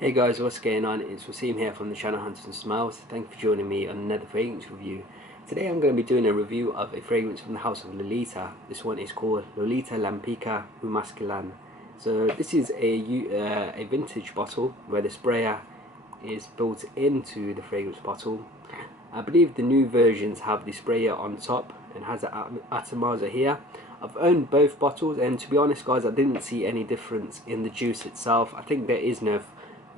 Hey guys, what's going on? It's Waseem here from the channel Hunters and Smiles. Thank you for joining me on another fragrance review. Today I'm going to be doing a review of a fragrance from the house of Lolita. This one is called Lolita Lempicka Masculin. So this is a vintage bottle where the sprayer is built into the fragrance bottle. I believe the new versions have the sprayer on top and has an atomizer here. I've owned both bottles, and to be honest guys, I didn't see any difference in the juice itself. I think there is no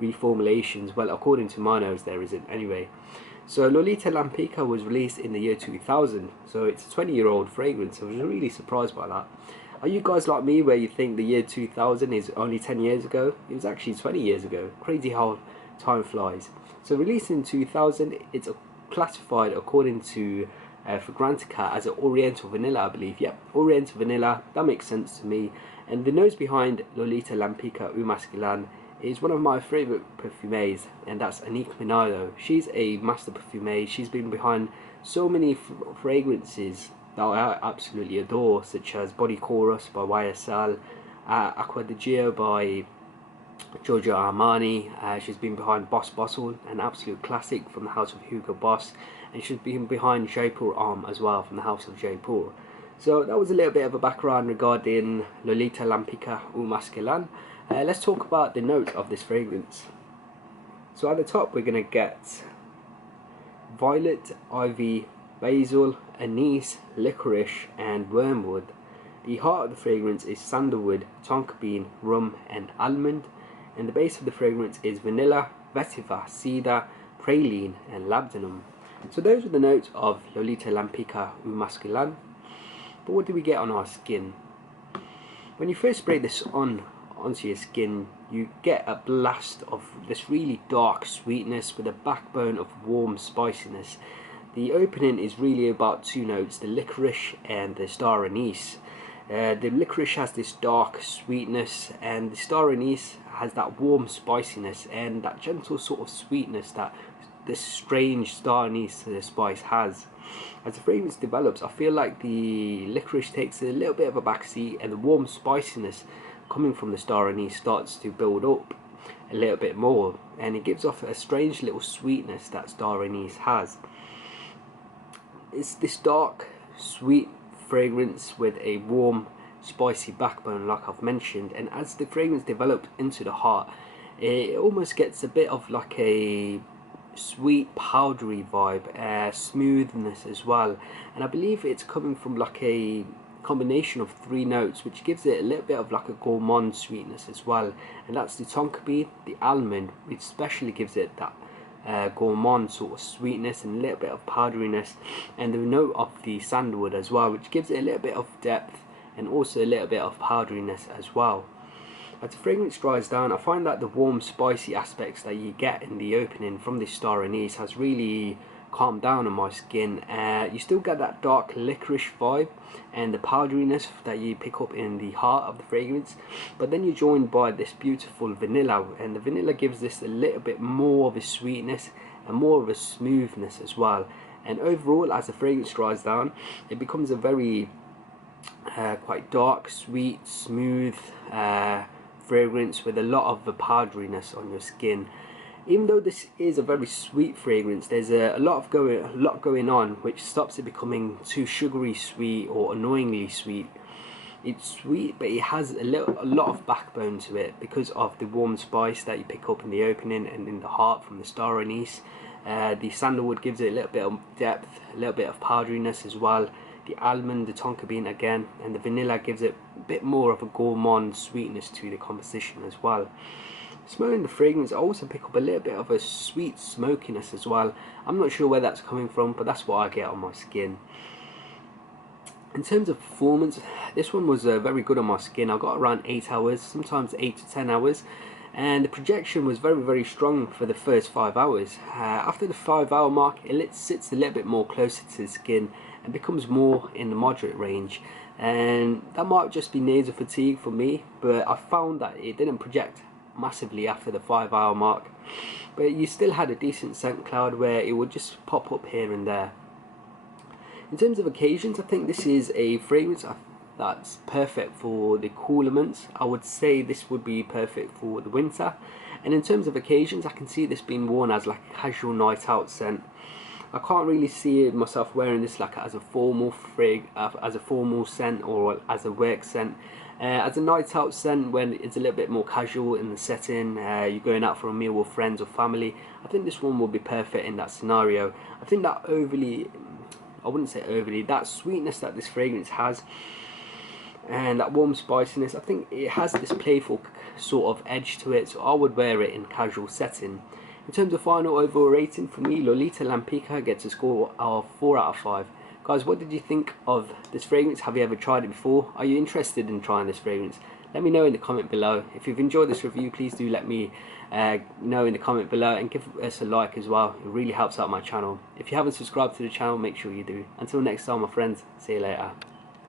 reformulations. Well, according to my nose there isn't anyway. So Lolita Lempicka was released in the year 2000, so it's a 20-year-old fragrance. I was really surprised by that. Are you guys like me where you think the year 2000 is only 10 years ago? It was actually 20 years ago. Crazy how time flies. So released in 2000, it's classified according to Fragrantica as an Oriental Vanilla, I believe. Yep, Oriental Vanilla, that makes sense to me. And the nose behind Lolita Lempicka Masculin is one of my favourite perfumers, and that's Annick Minardo. She's a master perfumer. She's been behind so many fragrances that I absolutely adore, such as Body Chorus by YSL, Acqua di Gio by Giorgio Armani. She's been behind Boss Bottle, an absolute classic from the house of Hugo Boss, and she's been behind Jaipur Arm as well from the house of Jaipur. So that was a little bit of a background regarding Lolita Lempicka Masculin. Let's talk about the notes of this fragrance. So at the top we're going to get violet, ivy, basil, anise, licorice and wormwood. The heart of the fragrance is sandalwood, tonka bean, rum and almond. And the base of the fragrance is vanilla, vetiver, cedar, praline and labdanum. So those are the notes of Lolita Lempicka Masculin. But what do we get on our skin? When you first spray this onto your skin, you get a blast of this really dark sweetness with a backbone of warm spiciness. The opening is really about two notes, the licorice and the star anise. The licorice has this dark sweetness, and the star anise has that warm spiciness and that gentle sort of sweetness that this strange star anise spice has. As the fragrance develops, I feel like the licorice takes a little bit of a backseat, and the warm spiciness coming from the star anise starts to build up a little bit more, and it gives off a strange little sweetness that star anise has. It's this dark sweet fragrance with a warm spicy backbone like I've mentioned, and as the fragrance develops into the heart, it almost gets a bit of like a sweet powdery vibe, smoothness as well, and I believe it's coming from like a combination of three notes, which gives it a little bit of like a gourmand sweetness as well, and that's the tonka bean, the almond, which especially gives it that gourmand sort of sweetness and a little bit of powderiness, and the note of the sandalwood as well, which gives it a little bit of depth and also a little bit of powderiness as well. As the fragrance dries down, I find that the warm spicy aspects that you get in the opening from this star anise has really calmed down on my skin. You still get that dark licorice vibe and the powderiness that you pick up in the heart of the fragrance, but then you're joined by this beautiful vanilla, and the vanilla gives this a little bit more of a sweetness and more of a smoothness as well. And overall, as the fragrance dries down, it becomes a very quite dark, sweet, smooth fragrance with a lot of the powderiness on your skin. Even though this is a very sweet fragrance, there's a lot going on, which stops it becoming too sugary sweet or annoyingly sweet. It's sweet, but it has a lot of backbone to it because of the warm spice that you pick up in the opening and in the heart from the star anise. The sandalwood gives it a little bit of depth, a little bit of powderiness as well. The almond, the tonka bean again, and the vanilla gives it a bit more of a gourmand sweetness to the composition as well. Smelling the fragrance, I also pick up a little bit of a sweet smokiness as well. I'm not sure where that's coming from, but that's what I get on my skin. In terms of performance, this one was very good on my skin. I got around 8 hours, sometimes 8 to 10 hours, and the projection was very strong for the first 5 hours. After the 5 hour mark, it sits a little bit more closer to the skin and becomes more in the moderate range, and that might just be nasal fatigue for me, but I found that it didn't project massively after the 5 hour mark, but you still had a decent scent cloud where it would just pop up here and there. In terms of occasions, I think this is a fragrance that's perfect for the cooler months. I would say this would be perfect for the winter, And in terms of occasions, I can see this being worn as like a casual night out scent. I can't really see myself wearing this like as a formal scent, or as a work scent. As a night out scent, when it's a little bit more casual in the setting, you're going out for a meal with friends or family, I think this one will be perfect in that scenario. I think that I wouldn't say overly, that sweetness that this fragrance has, and that warm spiciness, I think it has this playful sort of edge to it, so I would wear it in casual setting. In terms of final overall rating, for me, Lolita Lempicka gets a score of 4 out of 5. Guys, what did you think of this fragrance? Have you ever tried it before? Are you interested in trying this fragrance? Let me know in the comment below. If you've enjoyed this review, please do let me know in the comment below, and give us a like as well. It really helps out my channel. If you haven't subscribed to the channel, make sure you do. Until next time, my friends, see you later.